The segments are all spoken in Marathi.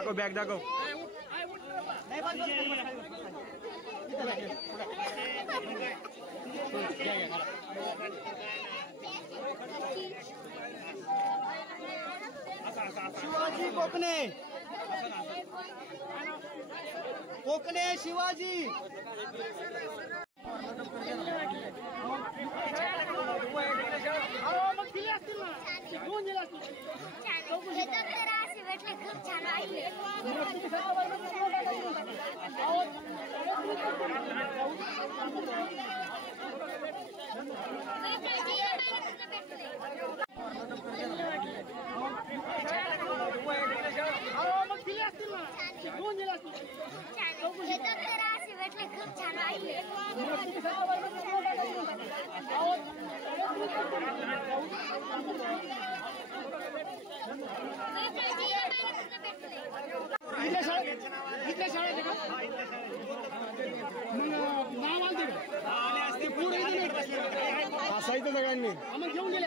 दाखव बॅग दाखव. शिवाजी कोकणे, कोकणे शिवाजी. असायचं सगळ्यांनी घेऊन गेले.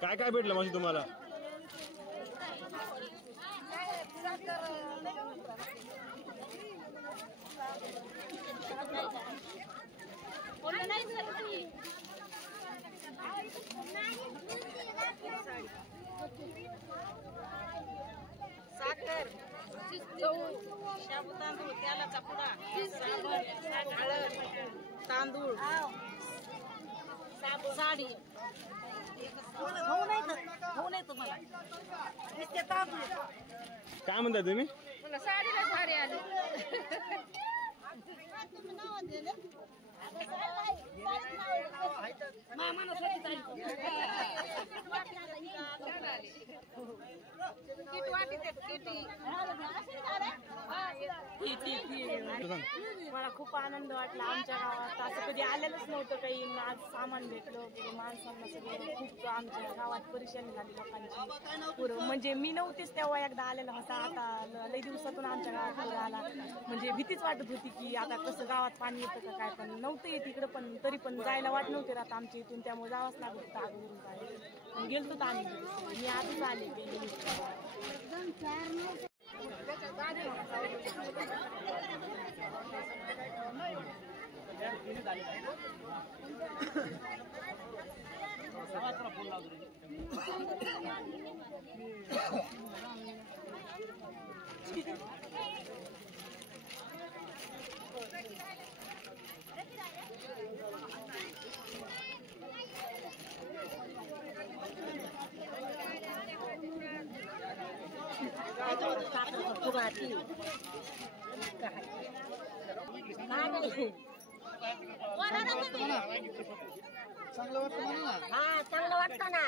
काय काय भेटलं मावशी तुम्हाला? साखर, शाबू तांदूळ, तेलाचा पुडा, हळद, तांदूळ, साडी. हो नाही तुम्हाला काय म्हणता तुम्ही? साडीला साडी आली. मला खूप आनंद वाटला. आमच्या गावात असं कधी आलेलंच नव्हतं. काही आज सामान भेटलं की माणसांना सगळं खूप आमच्या गावात परेशानी झाली लोकांची. पुरं म्हणजे मी नव्हतीच तेव्हा एकदा आलेला होता. आता लई दिवसातून आमच्या गावात पूर आला. म्हणजे भीतीच वाटत होती की आता कसं गावात पाणी येतं का काय. पण नव्हतं येत इकडं, पण तरी पण जायला वाट नव्हती राहत आमच्या इथून. त्यामुळे जावंच लागत होतं अगोदरून काय. गेलतो तर आम्ही, मी आजच आले गेले. चांगलं वाटतं म्हणा. हा चांगलं वाटतं ना.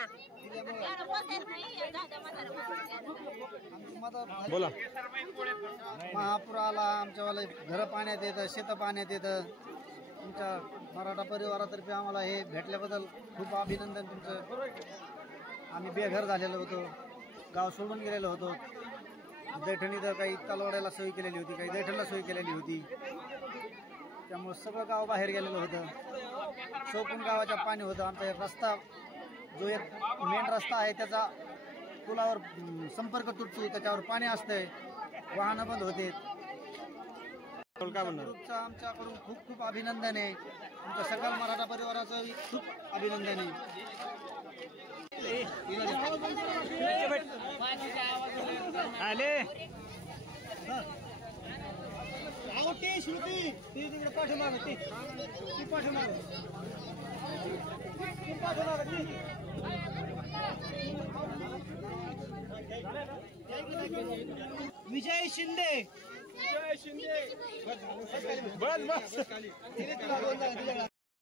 बोला. महापूर आला, आमच्यावाला घरं पाण्यात येतं, शेतं पाण्यात येतं. तुमच्या मराठा परिवारातर्फे आम्हाला हे भेटल्याबद्दल खूप अभिनंदन तुमचं. आम्ही बेघर झालेलो होतो, गाव सोडून गेलेलो होतो. दैठणीत काही तलवाड्याला सोय केलेली होती, काही दैठणला सोय केलेली होती. त्यामुळे सगळं गाव बाहेर गेलेलं होतं. चौकून गावाच्या पाणी होतं. आमचा एक रस्ता, जो एक मेन रस्ता आहे, त्याचा पुलावर संपर्क तुटतो, त्याच्यावर पाणी असतंय, वाहनं बंद होते. आमच्याकडून खूप खूप अभिनंदन आहे. आमच्या सगळ्या मराठा परिवाराचं खूप अभिनंदन आहे. आले आवडते श्रुती ती तिकडे पाठवणार, ती पाठवणार, ती पाठवणार. विजय शिंदे. बस बस.